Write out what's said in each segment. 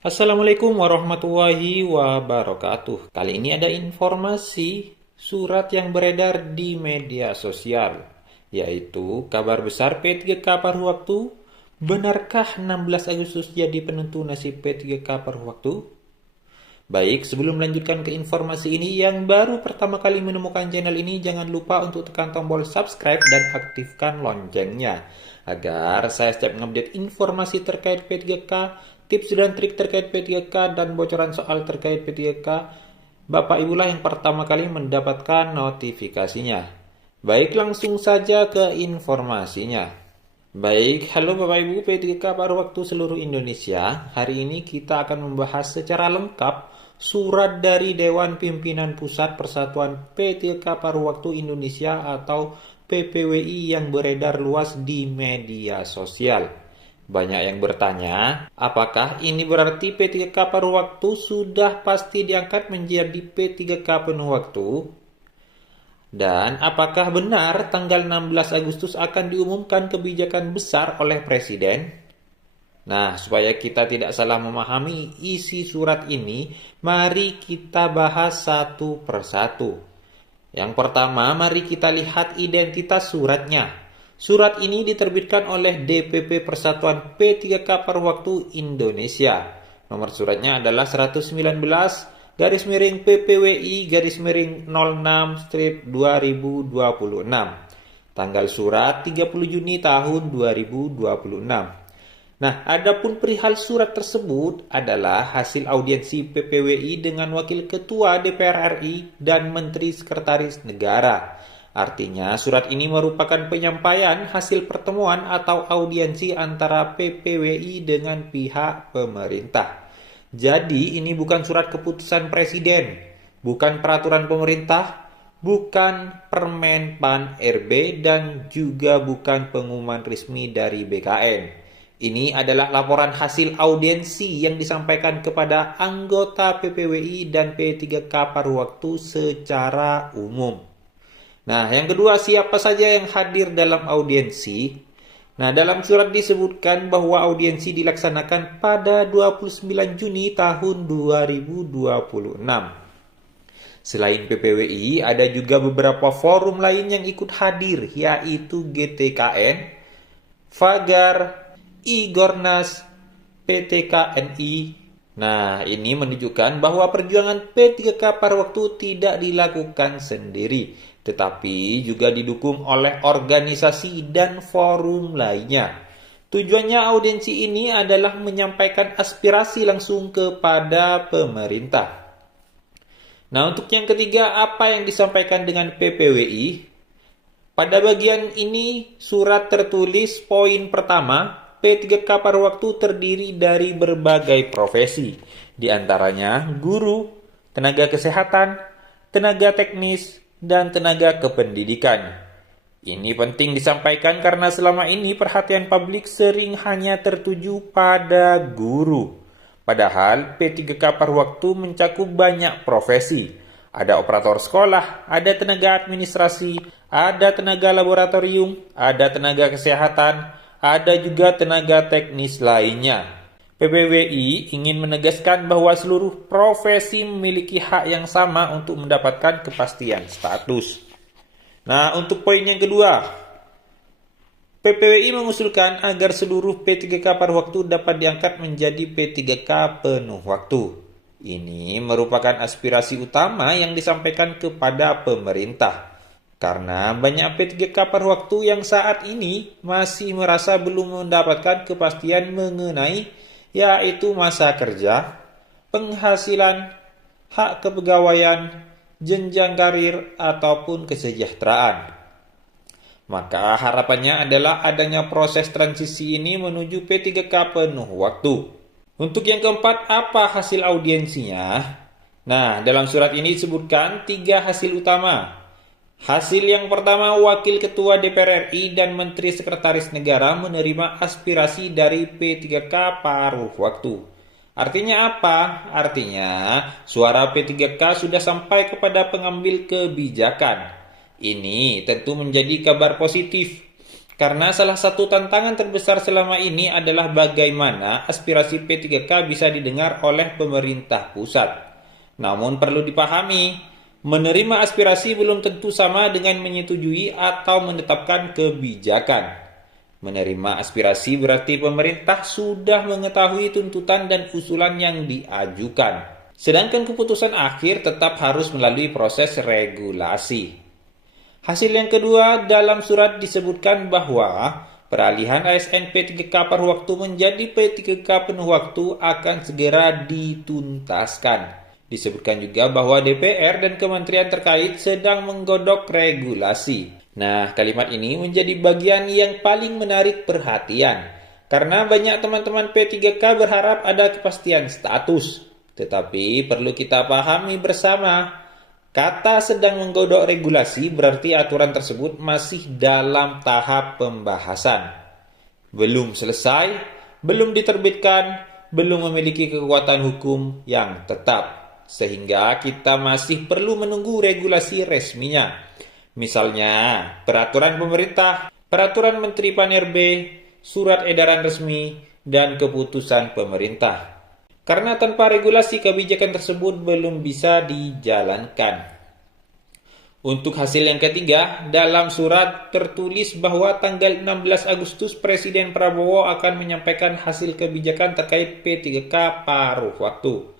Assalamualaikum warahmatullahi wabarakatuh. Kali ini ada informasi surat yang beredar di media sosial, yaitu kabar besar P3K paruh waktu. Benarkah 16 Agustus jadi penentu nasib P3K paruh waktu? Baik, sebelum melanjutkan ke informasi ini, yang baru pertama kali menemukan channel ini, jangan lupa untuk tekan tombol subscribe dan aktifkan loncengnya, agar saya setiap mengupdate informasi terkait P3K, tips dan trik terkait P3K, dan bocoran soal terkait P3K, Bapak Ibulah yang pertama kali mendapatkan notifikasinya. Baik, langsung saja ke informasinya. Baik, halo Bapak Ibu P3K paruh waktu seluruh Indonesia. Hari ini kita akan membahas secara lengkap surat dari Dewan Pimpinan Pusat Persatuan P3K paruh waktu Indonesia atau PPWI yang beredar luas di media sosial. Banyak yang bertanya, apakah ini berarti P3K paruh waktu sudah pasti diangkat menjadi P3K penuh waktu? Dan apakah benar tanggal 16 Agustus akan diumumkan kebijakan besar oleh Presiden? Nah, supaya kita tidak salah memahami isi surat ini, mari kita bahas satu persatu. Yang pertama, mari kita lihat identitas suratnya. Surat ini diterbitkan oleh DPP Persatuan P3K paruh waktu Indonesia. Nomor suratnya adalah 119 garis miring PPWI garis miring 06/2026. Tanggal surat 30 Juni tahun 2026. Nah, adapun perihal surat tersebut adalah hasil audiensi PPWI dengan Wakil Ketua DPR RI dan Menteri Sekretaris Negara. Artinya, surat ini merupakan penyampaian hasil pertemuan atau audiensi antara PPWI dengan pihak pemerintah. Jadi ini bukan surat keputusan presiden, bukan peraturan pemerintah, bukan permen PAN RB, dan juga bukan pengumuman resmi dari BKN. Ini adalah laporan hasil audiensi yang disampaikan kepada anggota PPWI dan P3K paruh waktu secara umum. Nah, yang kedua, siapa saja yang hadir dalam audiensi? Nah, dalam surat disebutkan bahwa audiensi dilaksanakan pada 29 Juni tahun 2026. Selain PPWI, ada juga beberapa forum lain yang ikut hadir, yaitu GTKN, Fagar, Igornas, PTKNI. Nah, ini menunjukkan bahwa perjuangan P3K paruh waktu tidak dilakukan sendiri, tetapi juga didukung oleh organisasi dan forum lainnya. Tujuannya audiensi ini adalah menyampaikan aspirasi langsung kepada pemerintah. Nah, untuk yang ketiga, apa yang disampaikan dengan PPWI? Pada bagian ini, surat tertulis poin pertama, P3K paruh waktu terdiri dari berbagai profesi, di antaranya guru, tenaga kesehatan, tenaga teknis, dan tenaga kependidikan. Ini penting disampaikan karena selama ini perhatian publik sering hanya tertuju pada guru. Padahal P3K paruh waktu mencakup banyak profesi. Ada operator sekolah, ada tenaga administrasi, ada tenaga laboratorium, ada tenaga kesehatan, ada juga tenaga teknis lainnya. PPWI ingin menegaskan bahwa seluruh profesi memiliki hak yang sama untuk mendapatkan kepastian status. Nah, untuk poin yang kedua, PPWI mengusulkan agar seluruh P3K paruh waktu dapat diangkat menjadi P3K penuh waktu. Ini merupakan aspirasi utama yang disampaikan kepada pemerintah. Karena banyak P3K paruh waktu yang saat ini masih merasa belum mendapatkan kepastian mengenai yaitu masa kerja, penghasilan, hak kepegawaian, jenjang karir, ataupun kesejahteraan. Maka harapannya adalah adanya proses transisi ini menuju P3K penuh waktu. Untuk yang keempat, apa hasil audiensinya? Nah, dalam surat ini disebutkan 3 hasil utama. Hasil yang pertama, Wakil Ketua DPR RI dan Menteri Sekretaris Negara menerima aspirasi dari P3K paruh waktu. Artinya apa? Artinya suara P3K sudah sampai kepada pengambil kebijakan. Ini tentu menjadi kabar positif Karena salah satu tantangan terbesar selama ini adalah bagaimana aspirasi P3K bisa didengar oleh pemerintah pusat. Namun perlu dipahami, menerima aspirasi belum tentu sama dengan menyetujui atau menetapkan kebijakan. Menerima aspirasi berarti pemerintah sudah mengetahui tuntutan dan usulan yang diajukan. Sedangkan keputusan akhir tetap harus melalui proses regulasi. Hasil yang kedua, dalam surat disebutkan bahwa peralihan ASN P3K paruh waktu menjadi P3K penuh waktu akan segera dituntaskan. Disebutkan juga bahwa DPR dan kementerian terkait sedang menggodok regulasi. Nah, kalimat ini menjadi bagian yang paling menarik perhatian. Karena banyak teman-teman P3K berharap ada kepastian status. Tetapi perlu kita pahami bersama, kata sedang menggodok regulasi berarti aturan tersebut masih dalam tahap pembahasan. Belum selesai, belum diterbitkan, belum memiliki kekuatan hukum yang tetap. Sehingga kita masih perlu menunggu regulasi resminya. Misalnya, peraturan pemerintah, peraturan Menteri Pan-RB, surat edaran resmi, dan keputusan pemerintah. Karena tanpa regulasi kebijakan tersebut belum bisa dijalankan. Untuk hasil yang ketiga, dalam surat tertulis bahwa tanggal 16 Agustus Presiden Prabowo akan menyampaikan hasil kebijakan terkait P3K paruh waktu.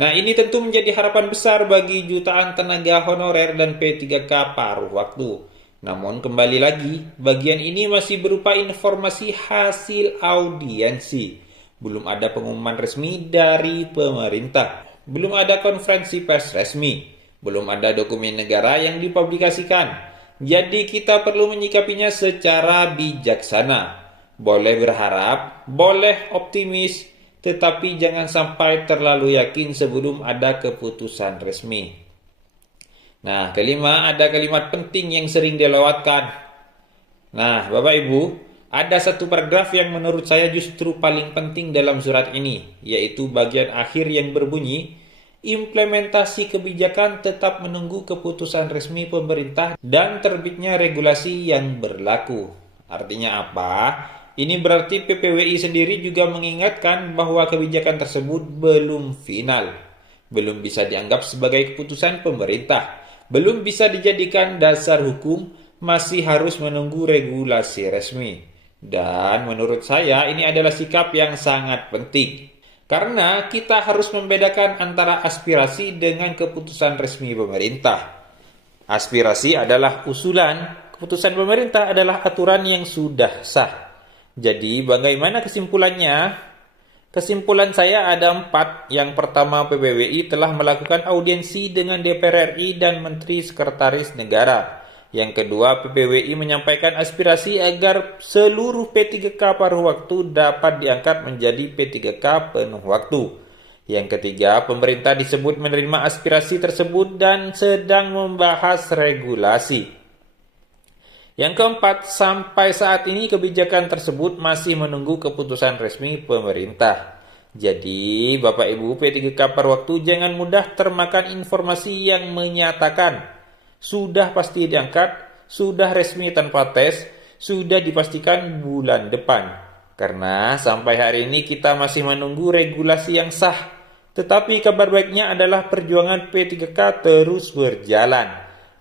Nah, ini tentu menjadi harapan besar bagi jutaan tenaga honorer dan P3K paruh waktu. Namun kembali lagi, bagian ini masih berupa informasi hasil audiensi. Belum ada pengumuman resmi dari pemerintah. Belum ada konferensi pers resmi. Belum ada dokumen negara yang dipublikasikan. Jadi kita perlu menyikapinya secara bijaksana. Boleh berharap, boleh optimis, tetapi jangan sampai terlalu yakin sebelum ada keputusan resmi. Nah, kelima, ada kalimat penting yang sering dilewatkan. Nah, Bapak Ibu, ada satu paragraf yang menurut saya justru paling penting dalam surat ini, yaitu bagian akhir yang berbunyi, implementasi kebijakan tetap menunggu keputusan resmi pemerintah dan terbitnya regulasi yang berlaku. Artinya apa? Ini berarti PPWI sendiri juga mengingatkan bahwa kebijakan tersebut belum final, belum bisa dianggap sebagai keputusan pemerintah, belum bisa dijadikan dasar hukum, masih harus menunggu regulasi resmi. Dan menurut saya ini adalah sikap yang sangat penting. Karena kita harus membedakan antara aspirasi dengan keputusan resmi pemerintah. Aspirasi adalah usulan, keputusan pemerintah adalah aturan yang sudah sah. Jadi bagaimana kesimpulannya? Kesimpulan saya ada 4. Yang pertama, PPWI telah melakukan audiensi dengan DPR RI dan Menteri Sekretaris Negara. Yang kedua, PPWI menyampaikan aspirasi agar seluruh P3K paruh waktu dapat diangkat menjadi P3K penuh waktu. Yang ketiga, pemerintah disebut menerima aspirasi tersebut dan sedang membahas regulasi. Yang keempat, sampai saat ini kebijakan tersebut masih menunggu keputusan resmi pemerintah. Jadi, Bapak Ibu P3K paruh waktu jangan mudah termakan informasi yang menyatakan sudah pasti diangkat, sudah resmi tanpa tes, sudah dipastikan bulan depan. Karena sampai hari ini kita masih menunggu regulasi yang sah. Tetapi kabar baiknya adalah perjuangan P3K terus berjalan.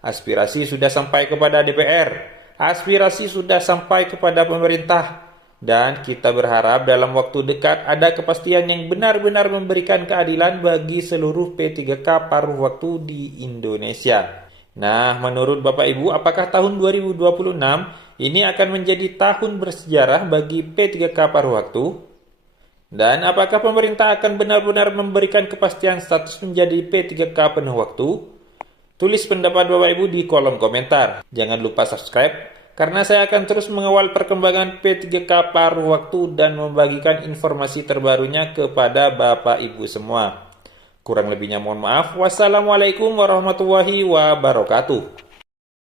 Aspirasi sudah sampai kepada DPR, aspirasi sudah sampai kepada pemerintah. Dan kita berharap dalam waktu dekat ada kepastian yang benar-benar memberikan keadilan bagi seluruh P3K paruh waktu di Indonesia. Nah, menurut Bapak Ibu, apakah tahun 2026 ini akan menjadi tahun bersejarah bagi P3K paruh waktu? Dan apakah pemerintah akan benar-benar memberikan kepastian status menjadi P3K penuh waktu? Tulis pendapat Bapak Ibu di kolom komentar. Jangan lupa subscribe, karena saya akan terus mengawal perkembangan P3K paruh waktu dan membagikan informasi terbarunya kepada Bapak Ibu semua. Kurang lebihnya mohon maaf. Wassalamualaikum warahmatullahi wabarakatuh.